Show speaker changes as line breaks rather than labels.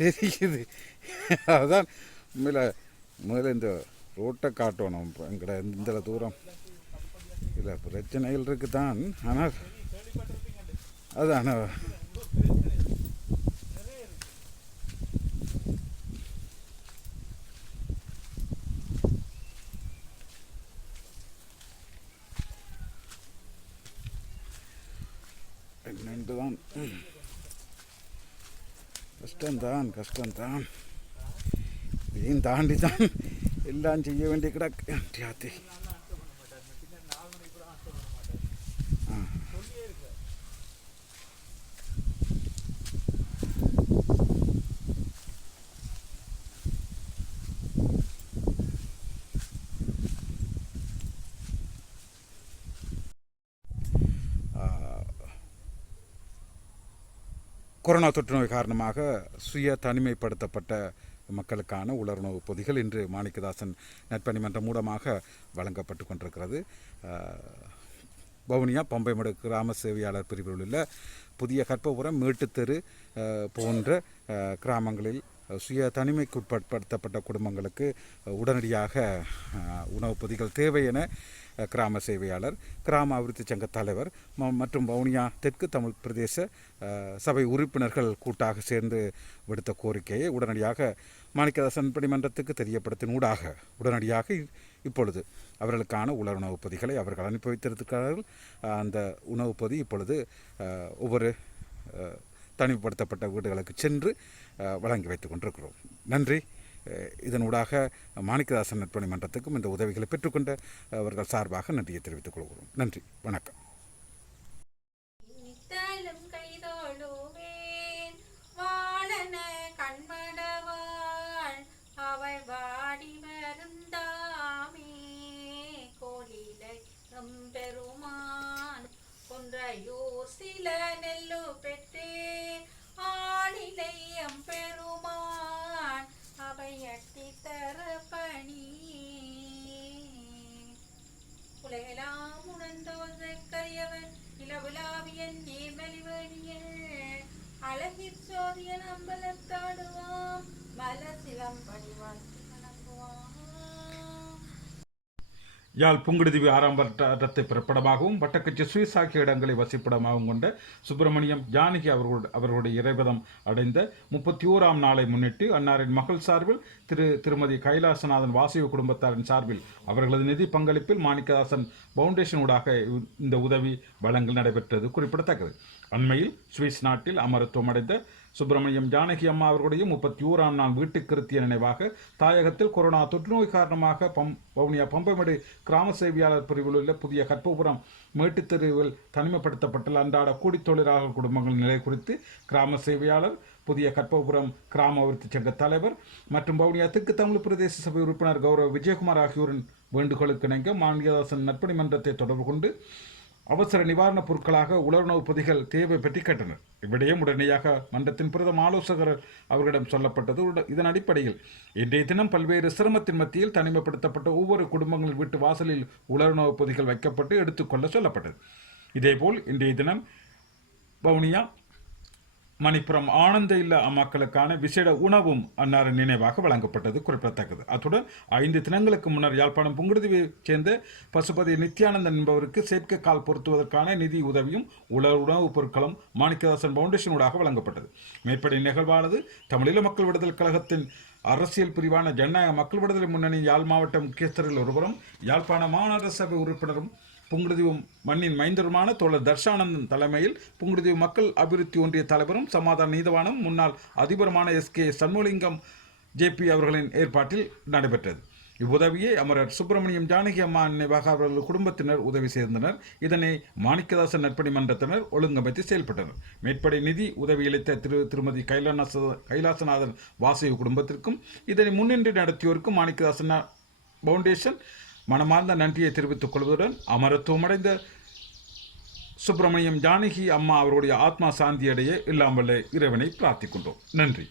தெரியுது. அதுதான் உண்மையில் முதல்ல இந்த ரோட்டை காட்டணும். எங்கட இந்த தூரம். இல்லை பிரச்சனைகள் இருக்குது தான் ஆனால் அதான். என்னென்று தான் கஷ்டம்தான் கஷ்டம்தான் இதையும் தாண்டி தான் எல்லாம் செய்ய வேண்டிய கிடக்கு. கொரோனா தொற்று நோய் காரணமாக சுய தனிமைப்படுத்தப்பட்ட மக்களுக்கான உலருணவு பொதிகள் இன்று மாணிக்கதாசன் நற்பணி மன்றம் மூலமாக வழங்கப்பட்டு கொண்டிருக்கிறது. அஹ், வவுனியா பம்பைமடு கிராம சேவையாளர் பிரிவில் உள்ள புதிய கற்பபுரம் மேட்டுத்தெரு போன்ற கிராமங்களில் சுய தனிமைக்குட்படுத்தப்பட்ட குடும்பங்களுக்கு உடனடியாக உணவுப் பொதிகள் தேவை என கிராம சேவையாளர் கிராம அபிவிருத்தி சங்க தலைவர் மற்றும் வவுனியா தெற்கு தமிழ் பிரதேச சபை உறுப்பினர்கள் கூட்டாக சேர்ந்து விடுத்த கோரிக்கையை உடனடியாக மாணிக்கதாசன் பணிமன்றத்துக்கு தெரியப்படுத்தின் ஊடாக உடனடியாக இப்பொழுது அவர்களுக்கான உலர் உணவுப் பொதிகளை அவர்கள் அனுப்பி வைத்திருக்கிறார்கள். அந்த உணவுப் பொதி இப்பொழுது ஒவ்வொரு தனிமைப்படுத்தப்பட்ட வீடுகளுக்கு சென்று வழங்கி வைத்துக் கொண்டிருக்கிறோம். நன்றி. இதனூடாக மாணிக்கதாசன் நற்பணி மன்றத்துக்கும் இந்த உதவிகளை பெற்றுக்கொண்ட அவர்கள் சார்பாக நன்றியை தெரிவித்துக் கொள்கிறோம். நன்றி. வணக்கம்.
கரியவன் இளவுலாவியன் நேர்மலிவேணியன் அழகிற் சோதியன் அம்பலத்தாடுவான் மல சிலம்படிவான் வணங்குவான்
யாழ் புங்குடுதீவு ஆறாம் வட்டத்தை பிறப்பிடமாகவும் வட்டக்கச்சி சுவிஸ் ஆகிய இடங்களை வசிப்பிடமாகவும் கொண்ட சுப்பிரமணியம் ஜானகி அவர்களுடைய அவர்களுடைய இறைவதம் அடைந்த முப்பத்தி ஓராம் நாளை முன்னிட்டு அன்னாரின் மகள் சார்பில் திரு திருமதி கைலாசநாதன் வாசவி குடும்பத்தாரின் சார்பில் அவர்களது நிதி பங்களிப்பில் மாணிக்கதாசன் பவுண்டேஷன் ஊடாக இந்த உதவி வழங்கல் நடைபெற்றது குறிப்பிடத்தக்கது. அண்மையில் சுவிஸ் நாட்டில் அமரத்துவமடைந்த சுப்பிரமணியம் ஜானகி அம்மா அவர்களுடைய முப்பத்தி ஓராம் நாள் வீட்டு கிருத்திய நினைவாக தாயகத்தில் கொரோனா தொற்றுநோய் காரணமாக பம் வவுனியா பம்பமடு கிராம சேவையாளர் பிரிவில் உள்ள புதிய கற்பபுரம் மேட்டுத்தெருவில் தனிமைப்படுத்தப்பட்டுள்ள அன்றாட கூடி தொழிலாளர் குடும்பங்களின் நிலை குறித்து கிராம சேவையாளர் புதிய கற்பபுரம் கிராம அபிவிருத்தி சங்க தலைவர் மற்றும் வவுனியா தெற்கு தமிழ் பிரதேச சபை உறுப்பினர் கௌரவ விஜயகுமார் ஆகியோரின் வேண்டுகோளுக்கு இணங்க மாநிலதாசன் நற்பணி மன்றத்தை தொடர்பு கொண்டு அவசர நிவாரணப் பொருட்களாக உலர்ணவு பொதிகள் தேவை பற்றி கேட்டனர். இவ்விடயம் உடனடியாக மன்றத்தின் பிரதம ஆலோசகர் அவர்களிடம் சொல்லப்பட்டது. இதன் அடிப்படையில் இன்றைய தினம் பல்வேறு சிரமத்தின் மத்தியில் தனிமைப்படுத்தப்பட்ட ஒவ்வொரு குடும்பங்கள் வீட்டு வாசலில் உலர்ணவு பொதிகள் வைக்கப்பட்டு எடுத்துக்கொள்ள சொல்லப்பட்டது. இதேபோல் இன்றைய தினம் வவுனியா மணிப்புரம் ஆனந்த இல்ல அம்மாக்களுக்கான விசேட உணவும் அன்னாரின் நினைவாக வழங்கப்பட்டது குறிப்பிடத்தக்கது. அத்துடன் ஐந்து தினங்களுக்கு முன்னர் யாழ்ப்பாணம் புங்குடுதீவை சேர்ந்த பசுபதி நித்யானந்தன் என்பவருக்கு செயற்கை கால் பொருத்துவதற்கான நிதி உதவியும் உலர் உணவுப் பொருட்களும் மாணிக்கதாசன் பவுண்டேஷன் ஊடாக வழங்கப்பட்டது. மேற்படி நிகழ்வானது தமிழீழ மக்கள் விடுதல் கழகத்தின் அரசியல் பிரிவான ஜனநாயக மக்கள் விடுதலை முன்னணி யாழ் மாவட்ட முக்கியஸ்தரில் ஒருவரும் யாழ்ப்பாண மாநகர சபை உறுப்பினரும் புங்குடுதீவு மண்ணின் மைந்தருமான தோழர் தர்ஷானந்தன் தலைமையில் புங்குடுதீவு மக்கள் அபிவிருத்தி ஒன்றிய தலைவரும் சமாதான நீதவானும் முன்னாள் அதிபருமான எஸ். கே. சண்முலிங்கம் ஜேபி அவர்களின் ஏற்பாட்டில் நடைபெற்றது. இவ்வுதவியை அமரர் சுப்பிரமணியம் ஜானகி அம்மா நினைவாக அவர்களது குடும்பத்தினர் உதவி செய்தனர் இதனை மாணிக்கதாசன் நற்பணி மன்றத்தினர் ஒழுங்கமைத்து செயல்பட்டனர். மேற்படி நிதி உதவியளித்த திரு திருமதி கைலாச கைலாசநாதன் வாசவி குடும்பத்திற்கும் இதனை முன்னின்று நடத்தியோருக்கும் மாணிக்கதாசன் பவுண்டேஷன் மனமார்ந்த நன்றியை தெரிவித்துக் கொள்வதுடன் அமரத்துவமடைந்த சுப்பிரமணியம் ஜானகி அம்மா அவருடைய ஆத்மா சாந்தியடைய இல்லாமலே இறைவனை பிரார்த்திக்கொண்டோம் நன்றி.